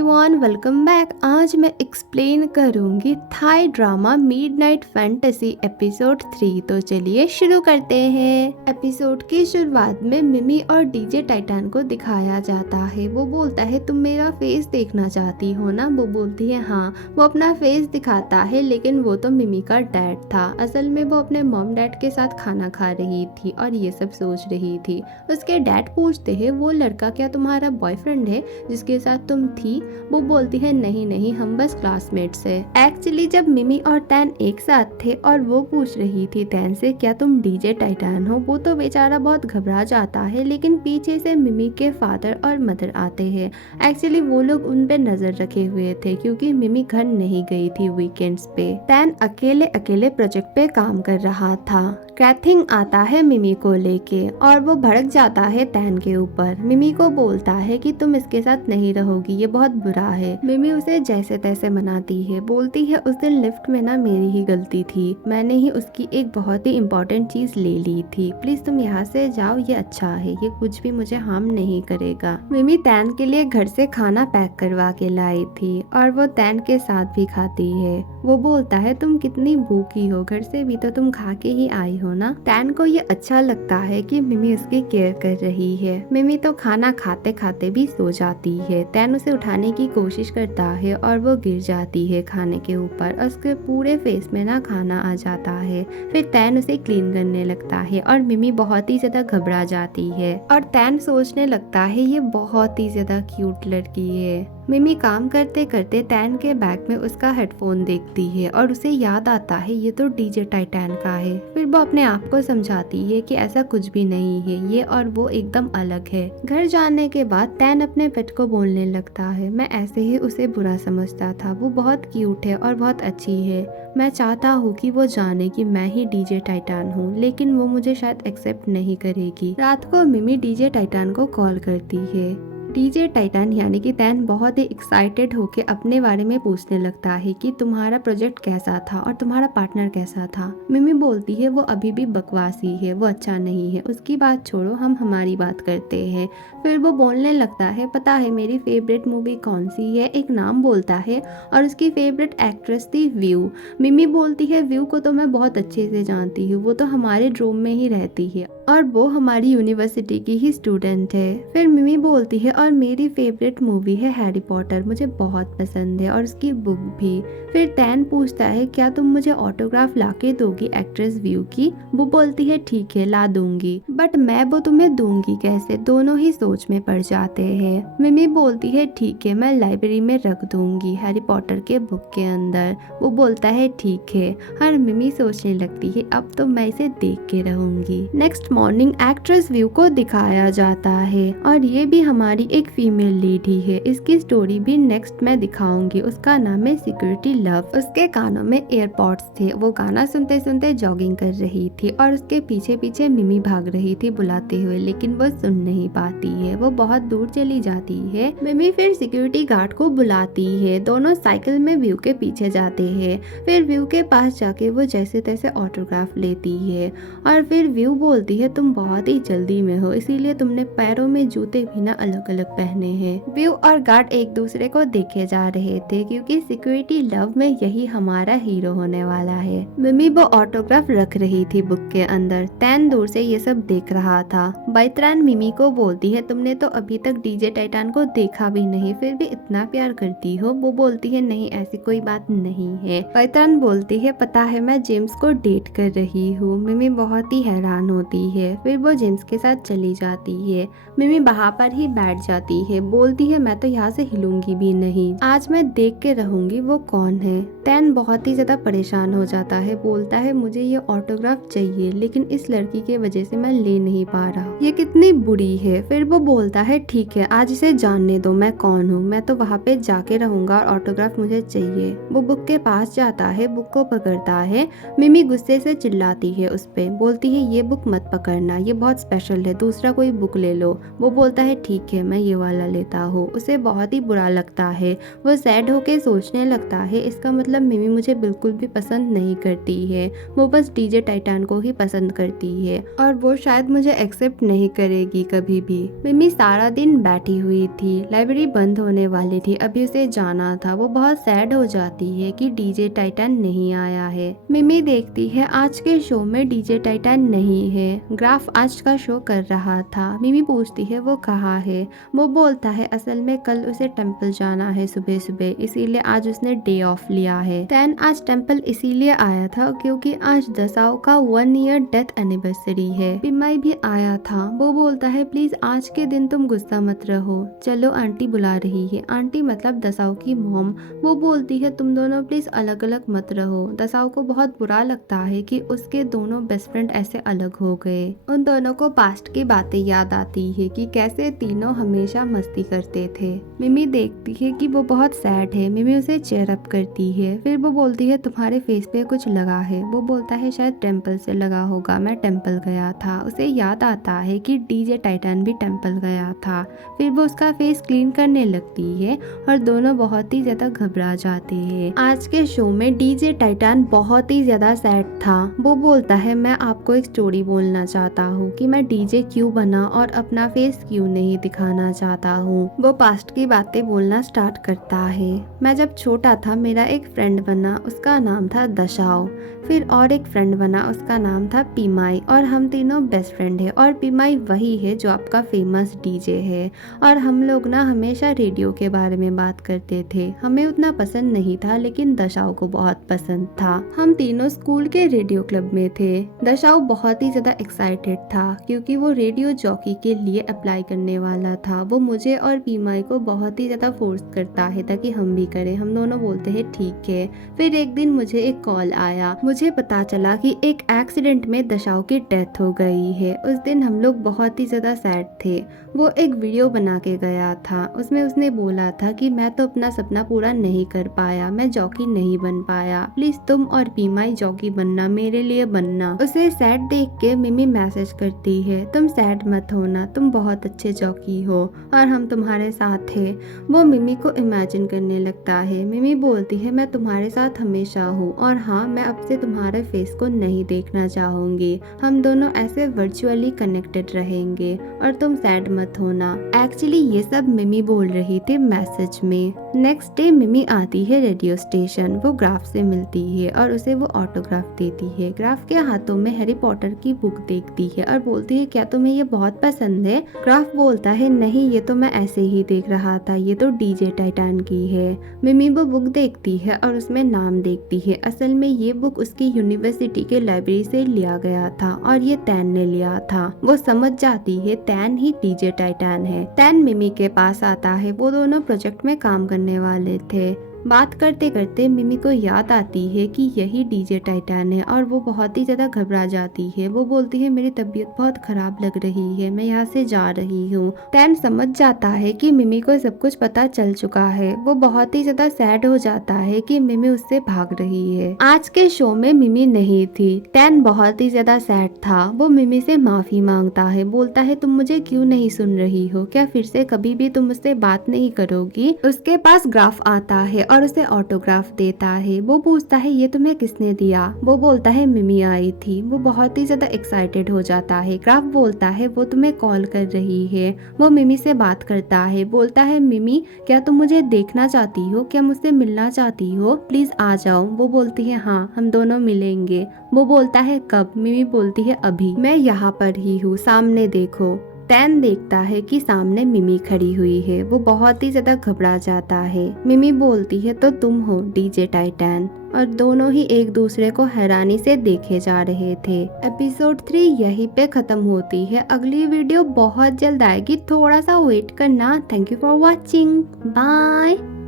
Everyone, welcome back. आज मैं explain करूंगी Thai drama Midnight Fantasy episode 3। तो चलिए शुरू करते हैं। एपिसोड की शुरुआत में मिमी और डीजे टाइटैन को दिखाया जाता है। वो बोलता है तुम मेरा फेस देखना चाहती हो ना। वो बोलती है हाँ। वो अपना फेस दिखाता है, लेकिन वो तो मिमी का डैड था। असल में वो अपने मॉम डैड के साथ खाना खा रही थी और ये सब सोच रही थी। उसके डैड पूछते हैं वो लड़का क्या तुम्हारा बॉयफ्रेंड है जिसके साथ तुम थी। वो बोलती है नहीं नहीं, हम बस क्लासमेट्स है। एक्चुअली जब मिमी और टैन एक साथ थे और वो पूछ रही थी टैन से क्या तुम डीजे टाइटैन हो, वो तो बेचारा बहुत घबरा जाता है। लेकिन पीछे से मिमी के फादर और मदर आते हैं। एक्चुअली वो लोग उन पे नजर रखे हुए थे क्योंकि मिमी घर नहीं गई थी वीकेंड्स पे। टैन अकेले अकेले प्रोजेक्ट पे काम कर रहा था। कैथिंग आता है मिमी को लेके और वो भड़क जाता है टैन के ऊपर। मिमी को बोलता है कि तुम इसके साथ नहीं रहोगी, ये बहुत बुरा है। मिमी उसे जैसे तैसे मनाती है, बोलती है उस दिन लिफ्ट में ना मेरी ही गलती थी, मैंने ही उसकी एक बहुत ही इम्पोर्टेंट चीज ले ली थी, प्लीज तुम यहाँ से जाओ, ये अच्छा है, ये कुछ भी मुझे हार्म नहीं करेगा। मिमी टैन के लिए घर से खाना पैक करवा के लाई थी और वो टैन के साथ भी खाती है। वो बोलता है तुम कितनी भूखी हो, घर से भी तो तुम खा के ही आई हो ना। टैन को ये अच्छा लगता है कि मिमी उसकी केयर कर रही है। मिमी तो खाना खाते खाते भी सो जाती है। टैन उसे उठाने की कोशिश करता है और वो गिर जाती है खाने के ऊपर। उसके पूरे फेस में ना खाना आ जाता है। फिर टैन उसे क्लीन करने लगता है और मिमी बहुत ही ज्यादा घबरा जाती है और टैन सोचने लगता है ये बहुत ही ज्यादा क्यूट लड़की है। मिमी काम करते करते टैन के बैग में उसका हेडफोन देखती है और उसे याद आता है ये तो डीजे टाइटैन का है। फिर वो अपने आप को समझाती है कि ऐसा कुछ भी नहीं है, ये और वो एकदम अलग है। घर जाने के बाद टैन अपने पेट को बोलने लगता है मैं ऐसे ही उसे बुरा समझता था, वो बहुत क्यूट है और बहुत अच्छी है। मैं चाहता हूँ कि वो जाने कि मैं ही डीजे टाइटैन हूँ, लेकिन वो मुझे शायद एक्सेप्ट नहीं करेगी। रात को मिमी डीजे टाइटैन को कॉल करती है। डीजे टाइटैन यानी कि टैन बहुत ही एक्साइटेड होके अपने बारे में पूछने लगता है कि तुम्हारा प्रोजेक्ट कैसा था और तुम्हारा पार्टनर कैसा था। मिमी बोलती है वो अभी भी बकवासी है, वो अच्छा नहीं है, उसकी बात छोड़ो, हम हमारी बात करते हैं। फिर वो बोलने लगता है पता है मेरी फेवरेट मूवी कौन सी है, एक नाम बोलता है और उसकी फेवरेट एक्ट्रेस थी व्यू। मिमी बोलती है व्यू को तो मैं बहुत अच्छे से जानती हूँ, वो तो हमारे ड्रोम में ही रहती है और वो हमारी यूनिवर्सिटी की ही स्टूडेंट है। फिर मिमी बोलती है और मेरी फेवरेट मूवी है हैरी पॉटर, मुझे बहुत पसंद है और उसकी बुक भी। फिर टैन पूछता है क्या तुम मुझे ऑटोग्राफ लाके दोगी एक्ट्रेस व्यू की। वो बोलती है ठीक है ला दूंगी, बट मैं वो तुम्हें दूंगी कैसे। दोनों ही सोच में पड़ जाते हैं। मिमी बोलती है ठीक है मैं लाइब्रेरी में रख दूंगी हैरी पॉटर के बुक के अंदर। वो बोलता है ठीक है। और मिमी सोचने लगती है अब तो मैं इसे देख के रहूंगी। नेक्स्ट मॉर्निंग एक्ट्रेस व्यू को दिखाया जाता है और ये भी हमारी एक फीमेल लीड ही है। इसकी स्टोरी भी नेक्स्ट मैं दिखाऊंगी। उसका नाम है सिक्योरिटी लव। उसके कानों में एयरपॉड्स थे। वो गाना सुनते सुनते जॉगिंग कर रही थी और उसके पीछे पीछे मिमी भाग रही थी बुलाते हुए, लेकिन वो सुन नहीं पाती है। वो बहुत दूर चली जाती है। मिमी फिर सिक्योरिटी गार्ड को बुलाती है। दोनों साइकिल में व्यू के पीछे जाते हैं। फिर व्यू के पास जाके वो जैसे तैसे ऑटोग्राफ लेती है और फिर व्यू बोलती है तुम बहुत ही जल्दी में हो, इसीलिए तुमने पैरों में जूते भी ना अलग अलग पहने हैं। व्यू और गार्ड एक दूसरे को देखे जा रहे थे क्योंकि सिक्योरिटी लव में यही हमारा हीरो होने वाला है। मिमी वो ऑटोग्राफ रख रही थी बुक के अंदर। टैन दूर से ये सब देख रहा था। बैतरान मिमी को बोलती है तुमने तो अभी तक डीजे टाइटैन को देखा भी नहीं, फिर भी इतना प्यार करती हो। वो बोलती है नहीं ऐसी कोई बात नहीं है। बैतरान बोलती है पता है मैं जेम्स को डेट कर रही हूँ। मिमी बहुत ही हैरान होती है। फिर वो जेम्स के साथ चली जाती है। मिमी वहाँ पर ही बैठ जाती है। बोलती है मैं तो यहाँ से हिलूंगी भी नहीं, आज मैं देख के रहूंगी वो कौन है। टैन बहुत ही ज्यादा परेशान हो जाता है। बोलता है मुझे ये ऑटोग्राफ चाहिए, लेकिन इस लड़की के वजह से मैं ले नहीं पा रहा, ये कितनी बुरी है। फिर वो बोलता है ठीक है आज इसे जानने दो मैं कौन हूँ, मैं तो वहाँ पे जाके रहूंगा और ऑटोग्राफ मुझे चाहिए। वो बुक के पास जाता है, बुक को पकड़ता है। मिमी गुस्से से चिल्लाती है उस पे, बोलती है ये बुक मत करना, ये बहुत स्पेशल है, दूसरा कोई बुक ले लो। वो बोलता है ठीक है मैं ये वाला लेता हूँ। उसे बहुत ही बुरा लगता है, वो सैड होके सोचने लगता है इसका मतलब मिमी मुझे बिल्कुल भी पसंद नहीं करती है, वो बस डीजे टाइटन को ही पसंद करती है और वो शायद मुझे एक्सेप्ट नहीं करेगी कभी भी। मिमी सारा दिन बैठी हुई थी, लाइब्रेरी बंद होने वाली थी, अभी उसे जाना था। वो बहुत सैड हो जाती है कि डीजे टाइटन नहीं आया है। मिमी देखती है आज के शो में डीजे टाइटन नहीं है, ग्राफ आज का शो कर रहा था। मिमी पूछती है वो कहाँ है। वो बोलता है असल में कल उसे टेम्पल जाना है सुबह सुबह, इसीलिए आज उसने डे ऑफ लिया है। तैन आज टेम्पल इसीलिए आया था क्योंकि आज दसाओ का 1 ईयर डेथ एनिवर्सरी है। पिमाई भी आया था। वो बोलता है प्लीज आज के दिन तुम गुस्सा मत रहो, चलो आंटी बुला रही है। आंटी मतलब दसाओ की मॉम। वो बोलती है तुम दोनों प्लीज अलग अलग मत रहो। दसाओ को बहुत बुरा लगता है कि उसके दोनों बेस्ट फ्रेंड ऐसे अलग हो गए। उन दोनों को पास्ट की बातें याद आती है कि कैसे तीनों हमेशा मस्ती करते थे। मिमी देखती है कि वो बहुत सैड है। मिमी उसे चेयर अप करती है, फिर वो बोलती है तुम्हारे फेस पे कुछ लगा है। वो बोलता है शायद टेम्पल से लगा होगा, मैं टेम्पल गया था। उसे याद आता है कि डीजे टाइटन भी टेम्पल गया था। फिर वो उसका फेस क्लीन करने लगती है और दोनों बहुत ही ज्यादा घबरा जाते हैं। आज के शो में डीजे टाइटन बहुत ही ज्यादा सैड था। वो बोलता है मैं आपको एक स्टोरी बोलना चाहता हूँ कि मैं डीजे क्यों बना और अपना फेस क्यों नहीं दिखाना चाहता हूँ। वो पास्ट की बातें बोलना स्टार्ट करता है। मैं जब छोटा था मेरा एक फ्रेंड बना, उसका नाम था दशाओ। फिर और एक फ्रेंड बना, उसका नाम था पीमाई, और हम तीनों बेस्ट फ्रेंड है। और पीमाई वही है जो आपका फेमस डीजे है। और हम लोग ना हमेशा रेडियो के बारे में बात करते थे। हमें उतना पसंद नहीं था लेकिन दशाओ को बहुत पसंद था। हम तीनों स्कूल के रेडियो क्लब में थे। दशाओ बहुत ही ज्यादा एक्साइटेड था क्योंकि वो रेडियो जॉकी के लिए अप्लाई करने वाला था। वो मुझे और पीमाई को बहुत ही ज्यादा फोर्स करता है ताकि हम भी करें। हम दोनों बोलते हैं ठीक है। फिर एक दिन मुझे एक कॉल आया, मुझे पता चला कि एक एक्सीडेंट में दशाओ की डेथ हो गई है। उस दिन हम लोग बहुत ही ज्यादा सैड थे। वो एक वीडियो बना के गया था, उसमें उसने बोला था कि मैं तो अपना सपना पूरा नहीं कर पाया, मैं जॉकी नहीं बन पाया, प्लीज तुम और पीमाई जॉकी बनना, मेरे लिए बनना। उसे सैड देख के मिमी मैसेज करती है तुम सैड मत होना, तुम बहुत अच्छे जॉकी हो और हम तुम्हारे साथ है। वो मिमी को इमेजिन करने लगता है। मिमी बोलती है मैं तुम्हारे साथ हमेशा हूँ और हाँ मैं अब से तुम्हारे फेस को नहीं देखना चाहूंगी। हम दोनों ऐसे वर्चुअली कनेक्टेड रहेंगे और तुम सैड मत होना। एक्चुअली ये सब मिमी बोल रही थी मैसेज में। नेक्स्ट डे मिमी आती है रेडियो स्टेशन। वो ग्राफ से मिलती है और उसे वो ऑटोग्राफ देती है। ग्राफ के हाथों में हैरी पॉटर की बुक देखती है और बोलती है क्या तुम्हें ये बहुत पसंद है। ग्राफ बोलता है नहीं ये तो मैं ऐसे ही देख रहा था, ये तो डीजे टाइटन की है। मिमी वो बुक देखती है और उसमें नाम देखती है। असल में ये बुक उसकी यूनिवर्सिटी के लाइब्रेरी से लिया गया था और ये तैन ने लिया था। वो समझ जाती है तैन ही डीजे टाइटन है। तैन मिमी के पास आता है, वो दोनों प्रोजेक्ट में काम करने वाले थे। बात करते करते मिमी को याद आती है कि यही डीजे टाइटन है और वो बहुत ही ज्यादा घबरा जाती है। वो बोलती है मेरी तबीयत बहुत खराब लग रही है, मैं यहाँ से जा रही हूँ। तैन समझ जाता है कि मिमी को सब कुछ पता चल चुका है। वो बहुत ही ज्यादा सैड हो जाता है कि मिमी उससे भाग रही है। आज के शो में मिमी नहीं थी। तैन बहुत ही ज्यादा सैड था। वो मिमी से माफी मांगता है, बोलता है तुम मुझे क्यों नहीं सुन रही हो, क्या फिर से कभी भी तुम मुझसे बात नहीं करोगी। उसके पास ग्राफ आता है और उसे ऑटोग्राफ देता है। वो पूछता है ये तुम्हें किसने दिया। वो बोलता है मिमी आई थी। वो बहुत ही ज्यादा एक्साइटेड हो जाता है। ग्राफ बोलता है वो तुम्हें कॉल कर रही है। वो मिमी से बात करता है, बोलता है मिमी क्या तुम मुझे देखना चाहती हो, क्या मुझसे मिलना चाहती हो, प्लीज आ जाओ। वो बोलती है हाँ हम दोनों मिलेंगे। वो बोलता है कब। मिमी बोलती है अभी, मैं यहाँ पर ही हूँ, सामने देखो। तैन देखता है कि सामने मिमी खड़ी हुई है। वो बहुत ही ज्यादा घबरा जाता है। मिमी बोलती है तो तुम हो डीजे टाइटन। और दोनों ही एक दूसरे को हैरानी से देखे जा रहे थे। एपिसोड 3 यहीं पे खत्म होती है। अगली वीडियो बहुत जल्द आएगी, थोड़ा सा वेट करना। Thank you for watching, bye.